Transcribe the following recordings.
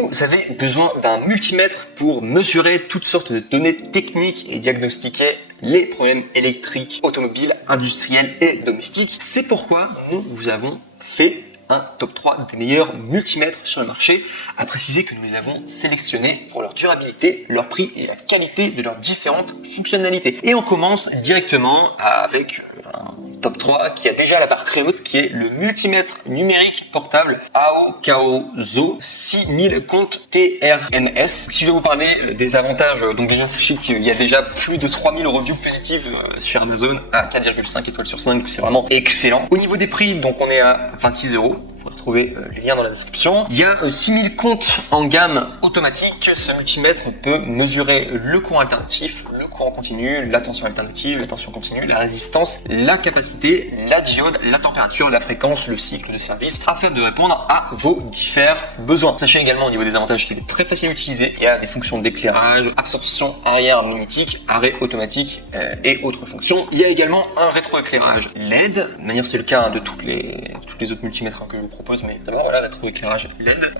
Vous avez besoin d'un multimètre pour mesurer toutes sortes de données techniques et diagnostiquer les problèmes électriques, automobiles, industriels et domestiques. C'est pourquoi nous vous avons fait un top 3 des meilleurs multimètres sur le marché, à préciser que nous les avons sélectionnés pour leur durabilité, leur prix et la qualité de leurs différentes fonctionnalités. Et on commence directement avec un top 3 qui a déjà la barre très haute, qui est le multimètre numérique portable Aokaozo 6000 compte TRMS. Si je vais vous parler des avantages, donc déjà sachez qu'il y a déjà plus de 3000 reviews positives sur Amazon à 4,5 étoiles sur 5, c'est vraiment excellent. Au niveau des prix, donc on est à 26 €. Vous pouvez retrouver les liens dans la description. Il y a 6000 comptes en gamme automatique. Ce multimètre peut mesurer le courant alternatif, le courant continu, la tension alternative, la tension continue, la résistance, la capacité, la diode, la température, la fréquence, le cycle de service, afin de répondre à vos différents besoins. Sachez également au niveau des avantages qu'il est très facile à utiliser. Il y a des fonctions d'éclairage, absorption arrière magnétique, arrêt automatique et autres fonctions. Il y a également un rétroéclairage LED. De manière, c'est le cas de toutes les autres multimètres que je vous propose, mais d'abord voilà, rétroéclairage LED.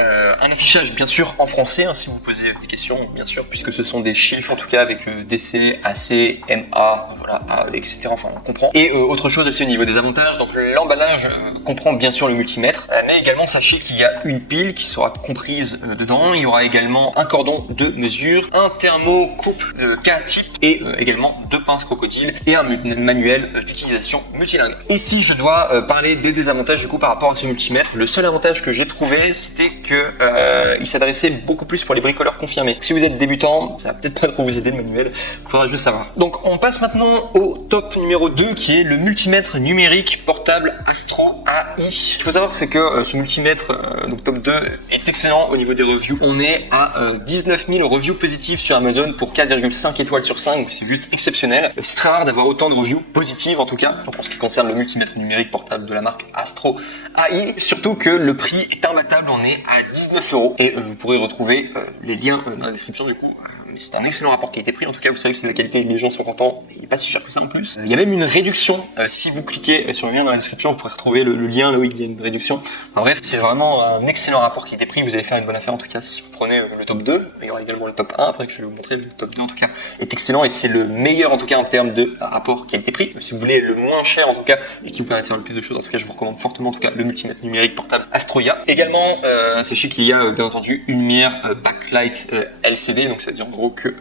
Un affichage bien sûr en français, si vous posez des questions, bien sûr, puisque ce sont des chiffres en tout cas avec le DC, AC, MA, voilà, etc. Enfin, on comprend. Et autre chose aussi au niveau des avantages, donc l'emballage comprend bien sûr le multimètre, mais également sachez qu'il y a une pile qui sera comprise dedans. Il y aura également un cordon de mesure, un thermocoupe de K-type et également 2 pinces crocodile et un manuel d'utilisation multilingue. Et si je dois parler des désavantages du coup par rapport à ce multimètre, le seul avantage que j'ai trouvé, c'était que il s'adressait beaucoup plus pour les bricoleurs confirmés. Si vous êtes débutant, ça va peut-être pas trop vous aider le manuel, il faudra juste savoir. Donc on passe maintenant au top numéro 2 qui est le multimètre numérique portable Astro AI. Ce qu'il faut savoir, c'est que ce multimètre, donc top 2, est excellent au niveau des reviews. On est à 19 000 reviews positives sur Amazon pour 4,5 étoiles sur 5, c'est juste exceptionnel. C'est très rare d'avoir autant de reviews positives en tout cas, en ce qui concerne le multimètre numérique portable de la marque Astro AI. Surtout que le prix est imbattable, on est à 19 € et vous pourrez retrouver les liens dans la description du coup. C'est un excellent rapport qualité-prix, en tout cas vous savez que c'est de la qualité, les gens sont contents, il n'est pas si cher que ça en plus. Il y a même une réduction, si vous cliquez sur le lien dans la description, vous pourrez retrouver le lien là où il y a une réduction. Enfin, bref, c'est vraiment un excellent rapport qualité-prix, vous allez faire une bonne affaire en tout cas si vous prenez le top 2, il y aura également le top 1, après que je vais vous montrer, le top 2 en tout cas est excellent et c'est le meilleur en tout cas en termes de rapport qualité-prix. Si vous voulez le moins cher en tout cas et qui vous permet de faire le plus de choses, en tout cas je vous recommande fortement en tout cas le multimètre numérique portable Astro AI. Également, sachez qu'il y a bien entendu une lumière backlight LCD, donc ça veut dire en gros que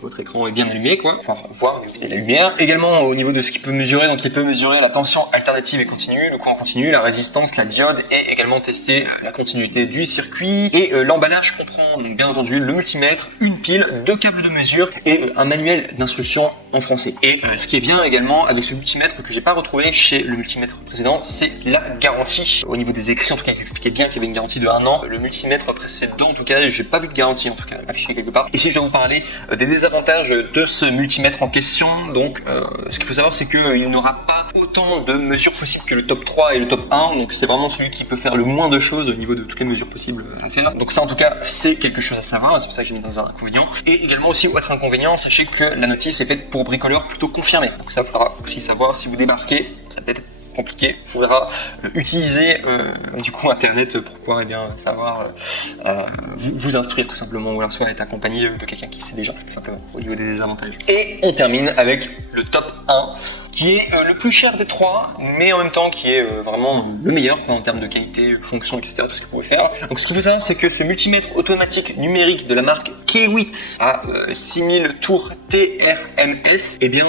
votre écran est bien allumé, quoi. Enfin, voir, vous avez la lumière. Également, au niveau de ce qu'il peut mesurer, donc il peut mesurer la tension alternative et continue, le courant continu, la résistance, la diode, et également tester la continuité du circuit. Et l'emballage comprend, donc, bien entendu, le multimètre, une pile, 2 câbles de mesure et un manuel d'instruction en français. Et ce qui est bien également avec ce multimètre que j'ai pas retrouvé chez le multimètre précédent, c'est la garantie. Au niveau des écrits, en tout cas, ils expliquaient bien qu'il y avait une garantie de 1 an. Le multimètre précédent, en tout cas, j'ai pas vu de garantie, en tout cas, affichée quelque part. Et si je dois vous parler des désavantages de ce multimètre en question, donc ce qu'il faut savoir, c'est qu'il n'aura pas autant de mesures possibles que le top 3 et le top 1, donc c'est vraiment celui qui peut faire le moins de choses au niveau de toutes les mesures possibles à faire. Donc ça, en tout cas, c'est quelque chose à savoir, c'est pour ça que j'ai mis dans un inconvénient. Et également aussi, autre inconvénient, sachez que la notice est faite pour bricoleurs plutôt confirmés. Donc ça, il faudra aussi savoir si vous débarquez, ça peut être compliqué, il faudra utiliser du coup internet pour pouvoir savoir vous instruire tout simplement, ou alors soit être accompagné de quelqu'un qui sait déjà tout simplement au niveau des désavantages. Et on termine avec le top 1 qui est le plus cher des 3, mais en même temps qui est vraiment le meilleur en termes de qualité, fonction, etc. Tout ce que vous pouvez faire. Donc ce qu'il faut savoir, c'est que ce multimètre automatique numérique de la marque K8 à 6000 tours TRMS, et bien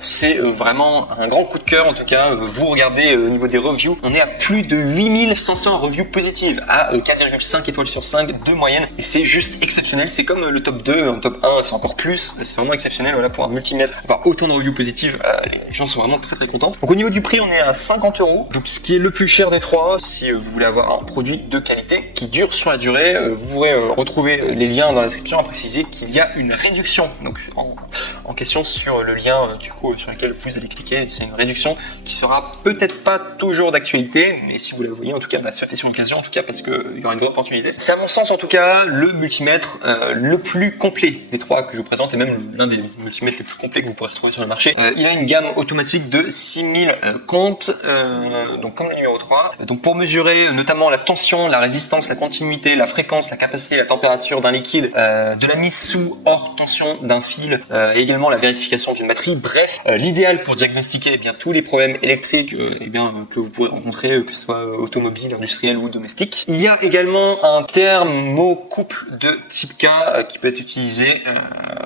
c'est vraiment un grand coup de cœur. En tout cas, vous regardez au niveau des reviews, on est à plus de 8500 reviews positives à 4,5 étoiles sur 5 de moyenne, et c'est juste exceptionnel. C'est comme le top 2, en top 1 c'est encore plus, c'est vraiment exceptionnel. Voilà, pour un multimètre avoir autant de reviews positives, les gens sont vraiment très très contents. Donc au niveau du prix, on est à 50 €, donc ce qui est le plus cher des 3. Si vous voulez avoir un produit de qualité qui dure sur la durée, vous pourrez retrouver les liens dans la description, à préciser qu'il y a une réduction donc en question sur le lien du coup sur lequel vous allez cliquer. C'est une réduction qui sera peut-être pas toujours d'actualité, mais si vous la voyez, en tout cas, sautez sur l'occasion, en tout cas, parce qu'il y aura une vraie opportunité. C'est à mon sens, en tout cas, le multimètre le plus complet des 3 que je vous présente, et même l'un des multimètres les plus complets que vous pourrez trouver sur le marché. Il a une gamme automatique de 6000 comptes, donc comme le numéro 3. Donc pour mesurer notamment la tension, la résistance, la continuité, la fréquence, la capacité, la température d'un liquide, de la mise sous hors tension d'un fil, et également la vérification d'une batterie. Bref, l'idéal pour diagnostiquer bien tous les problèmes électriques que vous pourrez rencontrer, que ce soit automobile, industriel ou domestique. Il y a également un thermocouple de type K qui peut être utilisé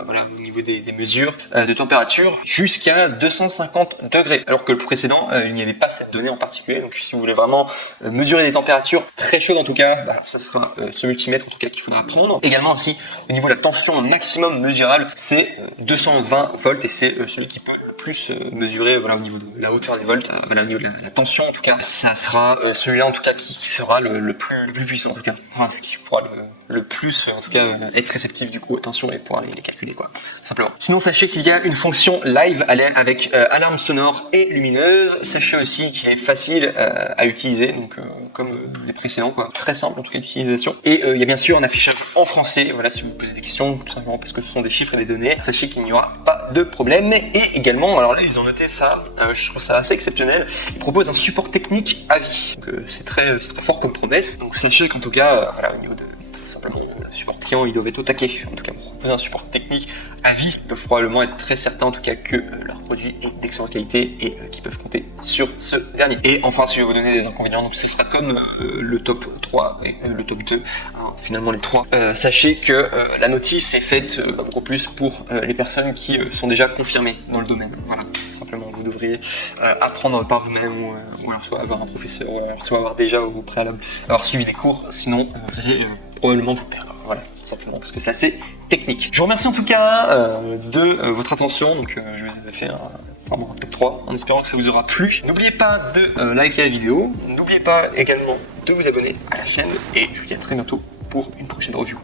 au niveau des mesures de température jusqu'à 250 degrés, alors que le précédent il n'y avait pas cette donnée en particulier. Donc si vous voulez vraiment mesurer des températures très chaudes en tout cas, ça sera ce multimètre en tout cas qu'il faudra prendre. Également aussi au niveau de la tension maximum mesurable, c'est 220 volts et c'est celui qui peut le plus mesurer au niveau de la hauteur des volts, au niveau de la tension en tout cas, ça sera celui-là en tout cas qui sera le plus puissant en tout cas, ce qui pourra le plus en tout cas être réceptif du coup aux tensions et pouvoir les calculer quoi, simplement. Sinon sachez qu'il y a une fonction live avec alarme sonore et lumineuse. Sachez aussi qu'il est facile à utiliser, donc comme les précédents quoi, très simple en tout cas d'utilisation. Et il y a bien sûr un affichage en français, voilà, si vous posez des questions, tout simplement parce que ce sont des chiffres et des données, sachez qu'il n'y aura pas de problème. Et également, alors là ils ont noté ça, je trouve ça assez exceptionnel, ils proposent un support technique à vie, donc c'est très fort comme promesse. Donc sachez qu'en tout cas au niveau de simplement le support client, ils doivent être au taquet. En tout cas, pour proposer un support technique à vie, ils peuvent probablement être très certains en tout cas que leur produit est d'excellente qualité et qu'ils peuvent compter sur ce dernier. Et enfin, si je vais vous donner des inconvénients, donc ce sera comme le top 3 et le top 2, finalement les 3. Sachez que la notice est faite beaucoup plus pour les personnes qui sont déjà confirmées dans le domaine. Voilà, simplement, vous devriez apprendre par vous-même ou alors soit avoir un professeur, ou alors soit avoir déjà au préalable avoir suivi des cours, sinon vous allez probablement vous perdre, voilà, simplement parce que c'est assez technique. Je vous remercie en tout cas de votre attention, donc je vous ai fait un top 3 en espérant que ça vous aura plu. N'oubliez pas de liker la vidéo, n'oubliez pas également de vous abonner à la chaîne et je vous dis à très bientôt pour une prochaine review.